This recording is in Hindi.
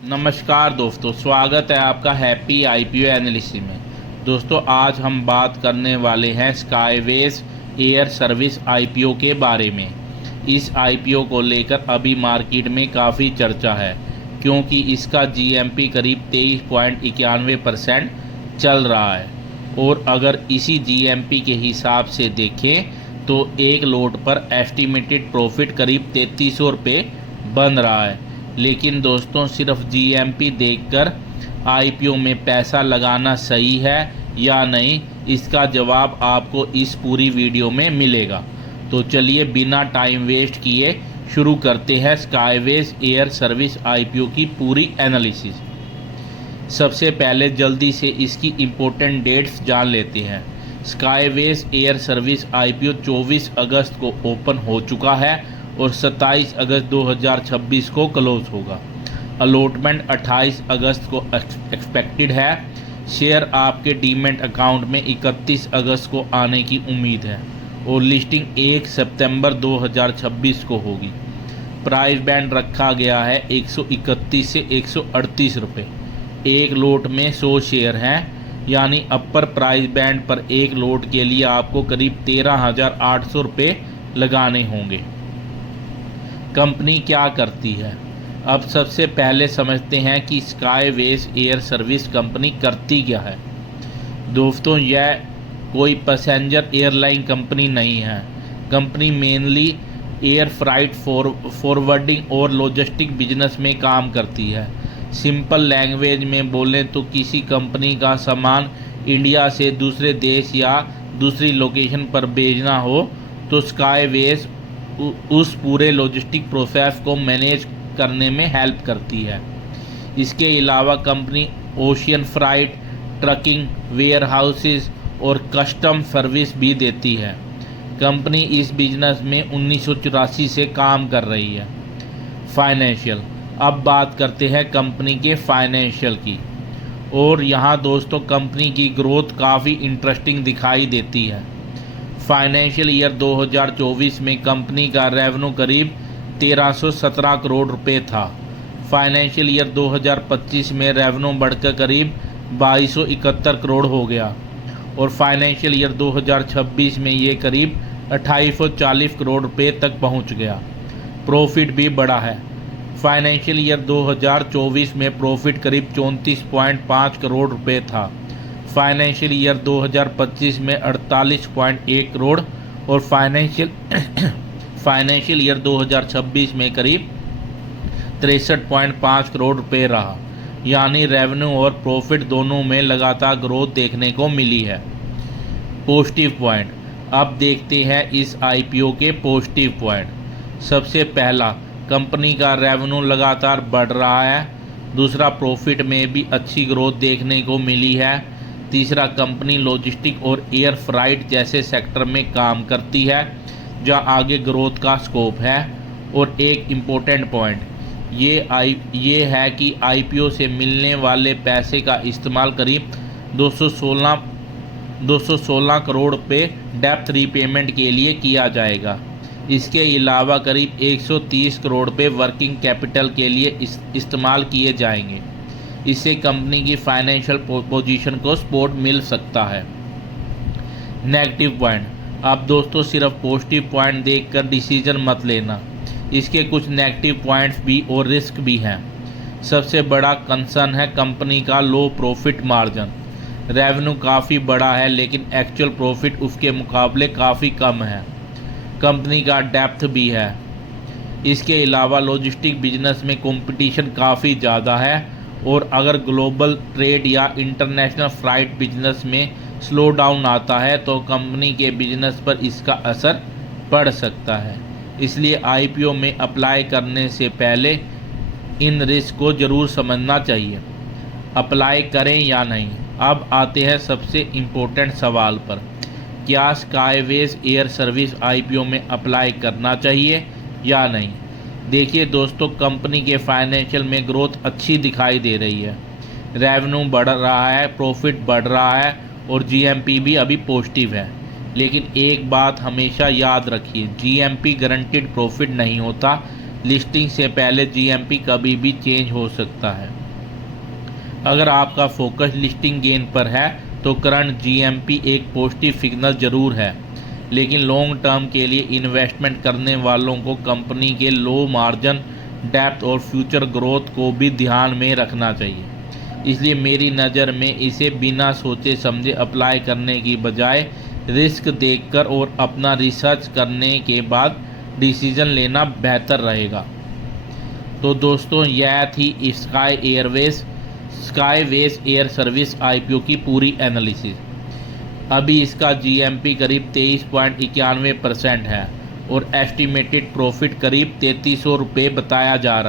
नमस्कार दोस्तों, स्वागत है आपका हैप्पी आईपीओ एनालिसिस में। दोस्तों, आज हम बात करने वाले हैं स्काईवेज एयर सर्विस आईपीओ के बारे में। इस आईपीओ को लेकर अभी मार्केट में काफ़ी चर्चा है, क्योंकि इसका जीएमपी करीब 23.91% चल रहा है। और अगर इसी जीएमपी के हिसाब से देखें तो एक लोड पर एस्टिमेटेड प्रॉफिट करीब 3300 रुपये बन रहा है। लेकिन दोस्तों, सिर्फ जीएमपी देखकर आईपीओ में पैसा लगाना सही है या नहीं, इसका जवाब आपको इस पूरी वीडियो में मिलेगा। तो चलिए बिना टाइम वेस्ट किए शुरू करते हैं स्काईवेज एयर सर्विस आईपीओ की पूरी एनालिसिस। सबसे पहले जल्दी से इसकी इम्पोर्टेंट डेट्स जान लेते हैं। स्काईवेज एयर सर्विस आईपीओ 24 अगस्त को ओपन हो चुका है और 27 अगस्त 2026 को क्लोज होगा। अलॉटमेंट 28 अगस्त को एक्सपेक्टेड है। शेयर आपके डीमैट अकाउंट में 31 अगस्त को आने की उम्मीद है और लिस्टिंग 1 सितंबर 2026 को होगी। प्राइस बैंड रखा गया है 131 से 138 रुपये। एक लोट में 100 शेयर हैं, यानी अपर प्राइस बैंड पर एक लोट के लिए आपको करीब 13,800 रुपये लगाने होंगे। कंपनी क्या करती है, अब सबसे पहले समझते हैं कि स्काईवेज एयर सर्विस कंपनी करती क्या है। दोस्तों, यह कोई पैसेंजर एयरलाइन कंपनी नहीं है। Company mainly air freight forwarding और लॉजिस्टिक बिजनेस में काम करती है। सिंपल लैंग्वेज में बोलें तो किसी कंपनी का सामान इंडिया से दूसरे देश या दूसरी लोकेशन पर भेजना हो तो स्काईवेज उस पूरे लॉजिस्टिक प्रोसेस को मैनेज करने में हेल्प करती है। इसके अलावा company ocean freight, trucking, warehouses और कस्टम सर्विस भी देती है। कंपनी इस बिजनेस में 1984 से काम कर रही है। फाइनेंशियल, अब बात करते हैं कंपनी के फाइनेंशियल की। और यहाँ दोस्तों कंपनी की ग्रोथ काफ़ी इंटरेस्टिंग दिखाई देती है। फाइनेंशियल ईयर 2024 में कंपनी का रेवेन्यू करीब 1317 करोड़ रुपए था। फाइनेंशियल ईयर 2025 में रेवेन्यू बढ़कर करीब 2271 करोड़ हो गया और फाइनेंशियल ईयर 2026 में ये करीब 2840 करोड़ रुपए तक पहुंच गया। प्रॉफिट भी बढ़ा है। फाइनेंशियल ईयर 2024 में प्रॉफिट करीब 34.5 करोड़ रुपए था। फाइनेंशियल ईयर 2025 में 48.1 करोड़ और फाइनेंशियल ईयर 2026 में करीब 63.5 करोड़ रुपए रहा। यानी रेवेन्यू और प्रॉफिट दोनों में लगातार ग्रोथ देखने को मिली है। पॉजिटिव पॉइंट, अब देखते हैं इस आईपीओ के पॉजिटिव पॉइंट। सबसे पहला, कंपनी का रेवेन्यू लगातार बढ़ रहा है। दूसरा, प्रॉफिट में भी अच्छी ग्रोथ देखने को मिली है। तीसरा, कंपनी लॉजिस्टिक और एयर फ्राइट जैसे सेक्टर में काम करती है जहां आगे ग्रोथ का स्कोप है। और एक इम्पोर्टेंट पॉइंट ये है कि आईपीओ से मिलने वाले पैसे का इस्तेमाल करीब 216 करोड़ रुपये डेप्थ रीपेमेंट के लिए किया जाएगा। इसके अलावा करीब 130 करोड़ रुपये वर्किंग कैपिटल के लिए इस्तेमाल किए जाएंगे। इससे कंपनी की फाइनेंशियल पोजीशन को सपोर्ट मिल सकता है। नेगेटिव पॉइंट, अब दोस्तों सिर्फ पॉजिटिव पॉइंट देखकर डिसीजन मत लेना, इसके कुछ नेगेटिव पॉइंट्स भी और रिस्क भी हैं। सबसे बड़ा कंसर्न है कंपनी का लो प्रॉफिट मार्जिन। रेवेन्यू काफ़ी बड़ा है लेकिन एक्चुअल प्रॉफिट उसके मुकाबले काफ़ी कम है। कंपनी का डेप्थ भी है। इसके अलावा लॉजिस्टिक बिजनेस में कंपटीशन काफ़ी ज़्यादा है और अगर ग्लोबल ट्रेड या इंटरनेशनल फ्लाइट बिजनेस में स्लो डाउन आता है तो कंपनी के बिजनेस पर इसका असर पड़ सकता है। इसलिए आईपीओ में अप्लाई करने से पहले इन रिस्क को ज़रूर समझना चाहिए। अप्लाई करें या नहीं, अब आते हैं सबसे इम्पोर्टेंट सवाल पर, क्या स्काईवेज एयर सर्विस आईपीओ में अप्लाई करना चाहिए या नहीं। देखिए दोस्तों, कंपनी के फाइनेंशियल में ग्रोथ अच्छी दिखाई दे रही है। रेवेन्यू बढ़ रहा है, प्रॉफिट बढ़ रहा है और जीएमपी भी अभी पॉजिटिव है। लेकिन एक बात हमेशा याद रखिए, जीएमपी गारंटीड प्रॉफिट नहीं होता। लिस्टिंग से पहले जीएमपी कभी भी चेंज हो सकता है। अगर आपका फोकस लिस्टिंग गेन पर है तो करंट जीएमपी एक पॉजिटिव सिग्नल जरूर है, लेकिन लॉन्ग टर्म के लिए इन्वेस्टमेंट करने वालों को कंपनी के लो मार्जिन, डेप्थ और फ्यूचर ग्रोथ को भी ध्यान में रखना चाहिए। इसलिए मेरी नज़र में इसे बिना सोचे समझे अप्लाई करने की बजाय रिस्क देखकर और अपना रिसर्च करने के बाद डिसीजन लेना बेहतर रहेगा। तो दोस्तों, यह थी स्काईवेज एयर सर्विस आईपीओ की पूरी एनालिसिस। अभी इसका जीएमपी करीब 23.91% है और एस्टिमेटेड प्रॉफिट करीब 3300 रुपये बताया जा रहा है।